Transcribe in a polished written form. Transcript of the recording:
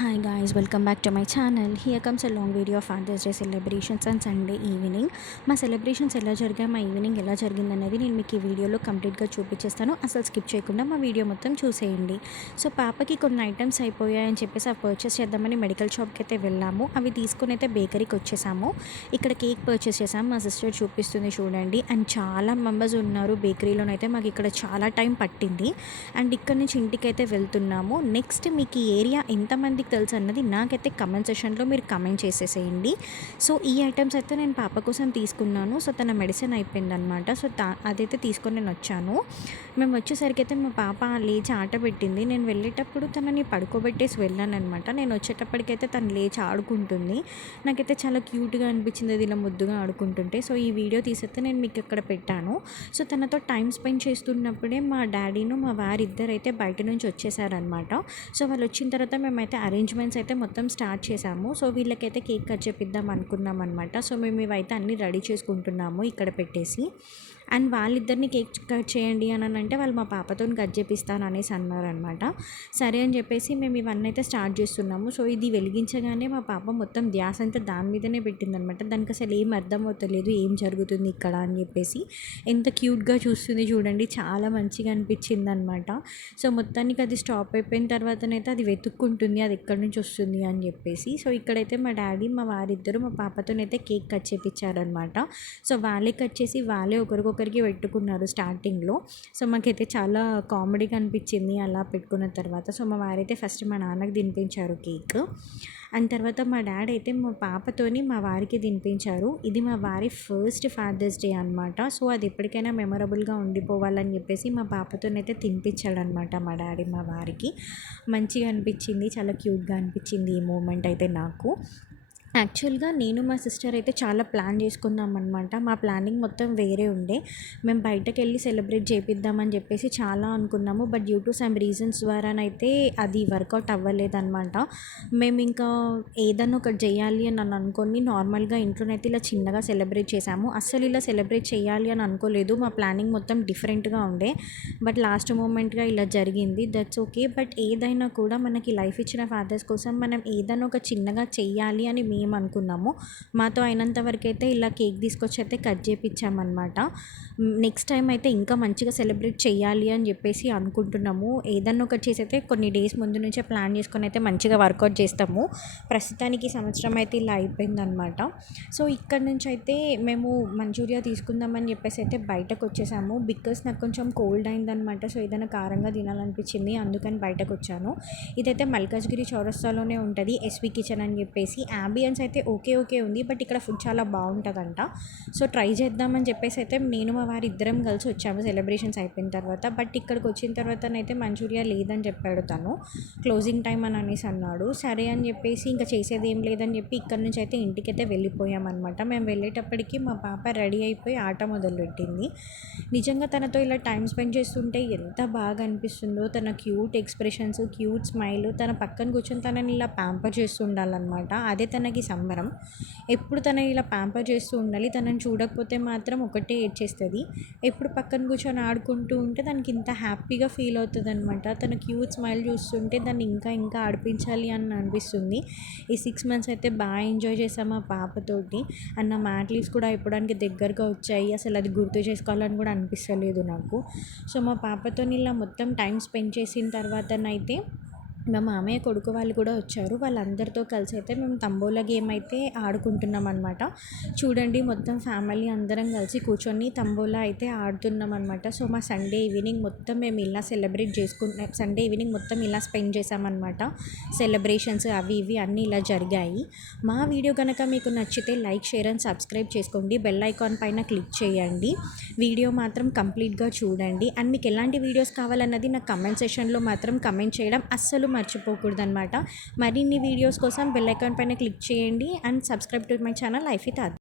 Hi guys, welcome back to my channel. Here comes a long video of Father's Day celebrations on Sunday evening. మా celebrations ఎలా జరిగాయి, మా evening ఎలా జరిగిందనేది నేను మీకు ఈ వీడియోలో కంప్లీట్గా చూపించేస్తాను. అసలు స్కిప్ చేయకుండా మా వీడియో మొత్తం చూసేయండి. సో పాపకి కొన్ని ఐటమ్స్ అయిపోయాయని చెప్పేసి అవి పర్చేస్ చేద్దామని మెడికల్ షాప్కి అయితే వెళ్ళాము. అవి తీసుకుని అయితే బేకరీకి వచ్చేసాము. ఇక్కడ కేక్ పర్చేస్ చేసాము. మా సిస్టర్ చూపిస్తుంది చూడండి. అండ్ చాలా మెంబర్స్ ఉన్నారు బేకరీలోనైతే. మాకు ఇక్కడ చాలా టైం పట్టింది. అండ్ ఇక్కడ నుంచి ఇంటికి అయితే వెళ్తున్నాము. నెక్స్ట్ మీకు ఈ ఏరియా ఎంతమందికి తెలుసు అన్నది నాకైతే కమెంట్ సెషన్లో మీరు కమెంట్ చేసేసేయండి. సో ఈ ఐటమ్స్ అయితే నేను పాప కోసం తీసుకున్నాను. సో తన మెడిసిన్ అయిపోయిందనమాట. సో అదైతే తీసుకొని నేను వచ్చాను. మేము వచ్చేసరికి అయితే మా పాప లేచి ఆట పెట్టింది. నేను వెళ్ళేటప్పుడు తనని పడుకోబెట్టేసి వెళ్ళాను అనమాట. నేను వచ్చేటప్పటికైతే తను లేచి ఆడుకుంటుంది. నాకైతే చాలా క్యూట్గా అనిపించింది అది ఇలా ముద్దుగా ఆడుకుంటుంటే. సో ఈ వీడియో తీసేస్తే నేను మీకు ఇక్కడ పెట్టాను. సో తనతో టైం స్పెండ్ చేస్తున్నప్పుడే మా డాడీను మా వారిద్దరు అయితే బయట నుంచి వచ్చేసారనమాట. సో వాళ్ళు వచ్చిన తర్వాత మేమైతే అరేంజ్మెంట్స్ అయితే మొత్తం స్టార్ట్ చేసాము. సో వీళ్ళకైతే కేక్ కట్ చేపిద్దాం అనుకున్నాం అనమాట. సో మేము ఇవైతే అన్నీ రెడీ చేసుకుంటున్నాము ఇక్కడ పెట్టేసి. అండ్ వాళ్ళిద్దరిని కేక్ కట్ చేయండి అని అంటే వాళ్ళు మా పాపతో కట్ చేపిస్తాను అనేసి అన్నారనమాట. సరే అని చెప్పేసి మేము ఇవన్నీ అయితే స్టార్ట్ చేస్తున్నాము. సో ఇది వెలిగించగానే మా పాప మొత్తం ధ్యాస అంతా దాని మీదనే పెట్టిందనమాట. దానికి అసలు ఏం అర్థం అవుతలేదు ఏం జరుగుతుంది ఇక్కడ అని చెప్పేసి. ఎంత క్యూట్గా చూస్తుంది చూడండి, చాలా మంచిగా అనిపించింది అనమాట. సో మొత్తానికి అది స్టాప్ అయిపోయిన తర్వాతనైతే అది వెతుక్కుంటుంది అది ఎక్కడి నుంచి వస్తుంది అని చెప్పేసి. సో ఇక్కడైతే మా డాడీ మా వారిద్దరు మా పాపతోనైతే కేక్ కట్ చేపించారనమాట. సో వాళ్ళే కట్ చేసి వాళ్ళే ఒకరికొకరికి పెట్టుకున్నారు స్టార్టింగ్లో. సో మాకైతే చాలా కామెడీగా అనిపించింది అలా పెట్టుకున్న తర్వాత. సో మా వారైతే ఫస్ట్ మా నాన్నకి తినిపించారు కేక్. అండ్ తర్వాత మా డాడీ అయితే మా పాపతోని మా వారికి తినిపించారు. ఇది మా వారి ఫస్ట్ ఫాదర్స్ డే అనమాట. సో అది ఎప్పటికైనా మెమొరబుల్గా ఉండిపోవాలని చెప్పేసి మా పాపతోనైతే తినిపించాడనమాట మా డాడీ మా వారికి. మంచిగా అనిపించింది, చాలా క్యూట్గా అనిపించింది ఈ మూమెంట్ అయితే నాకు. యాక్చువల్గా నేను మా సిస్టర్ అయితే చాలా ప్లాన్ చేసుకున్నాం అనమాట. మా ప్లానింగ్ మొత్తం వేరే ఉండే. మేము బయటకు వెళ్ళి సెలబ్రేట్ చేపిద్దామని చెప్పేసి చాలా అనుకున్నాము. But due to some reasons ద్వారానైతే అది వర్కౌట్ అవ్వలేదన్నమాట. మేము ఇంకా ఏదన్నా ఒకటి చేయాలి అని అనుకొని నార్మల్గా ఇంట్లోనైతే ఇలా చిన్నగా సెలబ్రేట్ చేసాము. అస్సలు ఇలా సెలబ్రేట్ చేయాలి అని అనుకోలేదు. మా ప్లానింగ్ మొత్తం డిఫరెంట్గా ఉండే. బట్ లాస్ట్ మూమెంట్గా ఇలా జరిగింది. That's okay. బట్ ఏదైనా కూడా మనకి లైఫ్ ఇచ్చిన ఫాదర్స్ కోసం మనం ఏదైనా ఒక చిన్నగా చెయ్యాలి అని మేము అనుకున్నాము. మాతో అయినంత వరకు అయితే ఇలా కేక్ తీసుకొచ్చి అయితే కట్ చేయించామన్నమాట. నెక్స్ట్ టైం అయితే ఇంకా మంచిగా సెలబ్రేట్ చేయాలి అని చెప్పేసి అనుకుంటున్నాము. ఏదన్నా ఒకటి చేసి అయితే కొన్ని డేస్ ముందు నుంచే ప్లాన్ చేసుకొని అయితే మంచిగా వర్కౌట్ చేస్తాము. ప్రస్తుతానికి సంవత్సరం అయితే ఇలా అయిపోయిందనమాట. సో ఇక్కడ నుంచి అయితే మేము మంచూరియా తీసుకుందామని చెప్పేసి అయితే బయటకు వచ్చేసాము. బికాస్ నాకు కొంచెం కోల్డ్ అయిందనమాట. సో ఏదైనా కారంగా తినాలనిపించింది, అందుకని బయటకు వచ్చాను. ఇదైతే మల్కాజ్గిరి చౌరస్తాలోనే ఉంటుంది, ఎస్వి కిచెన్ అని చెప్పేసి. అంబియన్స్ అయితే ఓకే ఉంది, బట్ ఇక్కడ ఫుడ్ చాలా బాగుంటుందంట. సో ట్రై చేద్దామని చెప్పేసి అయితే నేను మా వారి ఇద్దరం కలిసి వచ్చాము సెలబ్రేషన్స్ అయిపోయిన తర్వాత. బట్ ఇక్కడికి వచ్చిన తర్వాతనైతే మంచూరియా లేదని చెప్పాడు తను, క్లోజింగ్ టైం అని అనేసి అన్నాడు. సరే అని చెప్పేసి ఇంకా చేసేది ఏం లేదని చెప్పి ఇక్కడ నుంచి అయితే ఇంటికైతే వెళ్ళిపోయామన్నమాట. మేము వెళ్ళేటప్పటికి మా పాప రెడీ అయిపోయి ఆట మొదలుపెట్టింది. నిజంగా తనతో ఇలా టైం స్పెండ్ చేస్తుంటే ఎంత బాగా అనిపిస్తుందో. తన క్యూట్ ఎక్స్ప్రెషన్స్, క్యూట్ స్మైల్, తన పక్కన కూర్చొని తనని ఇలా ప్యాంపర్ చేస్తూ ఉండాలన్నమాట. అదే తనకి సంబరం. ఎప్పుడు తనని ఇలా ప్యాంపర్ చేస్తూ ఉండాలి. తనని చూడకపోతే మాత్రం ఒకటే ఏడ్చేస్తుంది. ఎప్పుడు పక్కన కూర్చొని ఆడుకుంటూ ఉంటే తనకి ఇంత హ్యాపీగా ఫీల్ అవుతుంది అనమాట. తన క్యూట్ స్మైల్ చూస్తుంటే దాన్ని ఇంకా ఆడిపించాలి అని అనిపిస్తుంది. ఈ 6 months అయితే బాగా ఎంజాయ్ చేసాము మా పాపతోటి. అండ్ నా మ్యాట్ లీవ్స్ కూడా అయిపోవడానికి దగ్గరగా వచ్చాయి. అసలు అది గుర్తు చేసుకోవాలని కూడా అనిపిస్తలేదు నాకు. సో మా పాపతో ఇలా మొత్తం టైం స్పెండ్ చేసిన తర్వాతనైతే మా మామయ్య కొడుకు వాళ్ళు కూడా వచ్చారు. వాళ్ళందరితో కలిసి అయితే మేము తంబోలా గేమ్ అయితే ఆడుకుంటున్నాం అనమాట. చూడండి మొత్తం ఫ్యామిలీ అందరం కలిసి కూర్చొని తంబోలా అయితే ఆడుతున్నాం అనమాట. సో మా సండే ఈవినింగ్ మొత్తం మేము ఇలా సెలబ్రేట్ చేసుకున్నాం. సండే ఈవినింగ్ మొత్తం ఇలా స్పెండ్ చేసామన్నమాట. సెలబ్రేషన్స్ అవి ఇవి అన్నీ ఇలా జరిగాయి. మా వీడియో కనుక మీకు నచ్చితే లైక్, షేర్ అండ్ సబ్స్క్రైబ్ చేసుకోండి. బెల్ ఐకాన్ పైన క్లిక్ చేయండి. వీడియో మాత్రం కంప్లీట్గా చూడండి. అండ్ మీకు ఎలాంటి వీడియోస్ కావాలన్నది నాకు కమెంట్ సెషన్లో మాత్రం కమెంట్ చేయడం అస్సలు మర్చిపోకూడదు అనమాట. మరిన్ని వీడియోస్ కోసం బెల్ ఐకాన్ పైన క్లిక్ చేయండి and subscribe to my channel life with Aadya.